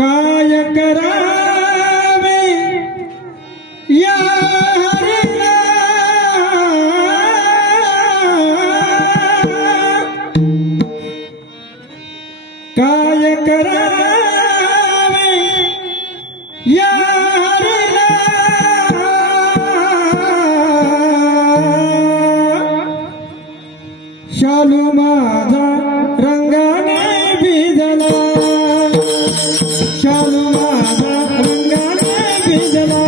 काय करावे या हरीला, काय करावे या हरीला, शालू माझा रंगाने भिजला, शालू माझा रंगाने भिजला,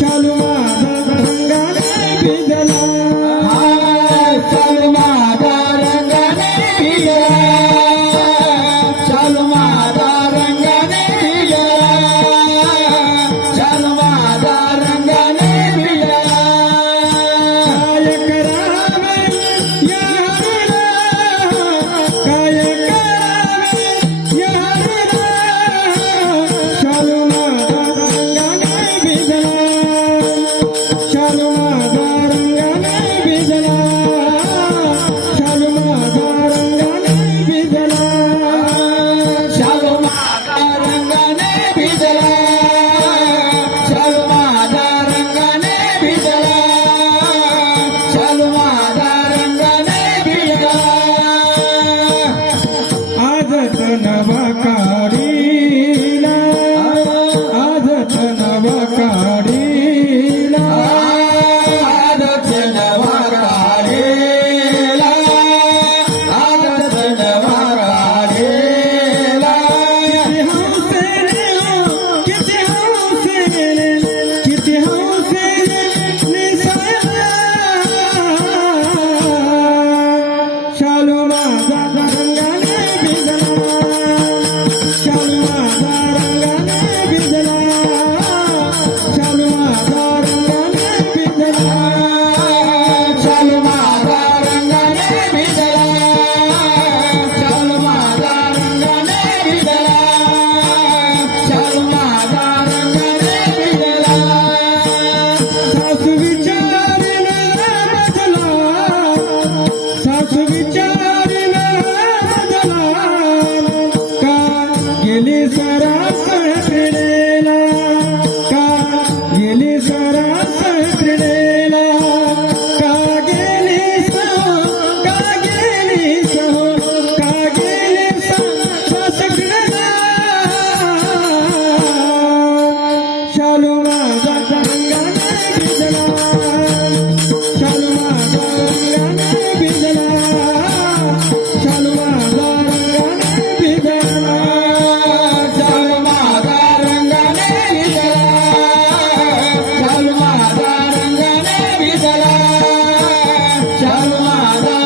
शालू माझा रंगाने भिजला, शालू माझा रंगाने भिजला, शालू माझा रंगाने भिजला, शालू माझा रंगाने भिजला. काय करावे या हरीला, काय करावे या हरीला, शालू माझा रंगाने भिजला, शालू माझा रंगाने भिजला, शालू माझा रंगाने भिजला, शालू माझा रंगाने भिजला, शालू माझा रंगाने भिजला, शालू माझा रंगाने भिजला. आजच नवा काढीला, आजच नवा काढीला, आदत नवा काढेला, आदत नवा काढेला. किती हौसेने, किती हौसेने निसळला, शालू माझा रंगाने भिजला, शालू माझा रंगाने भिजला, शालू माझा रंगाने भिजला, शालू माझा रंगाने भिजला, शालू माझा रंगाने भिजला, शालू माझा रंगाने भिजला. सासू विचारीला बदला, सासू विचारीला बदला, का गेली सरास क्रीडेला, का गेली सरास क्रीडेला, का गेली सहो, का गेली सहो, का गेली सरास क्रीडेला, शालू माझा रंगाने भिजला, शालू माझा रंगाने भिजला, शालू माझा रंगाने भिजला, शालू माझा रंगाने भिजला, शालू माझा रंगाने भिजला, शालू माझा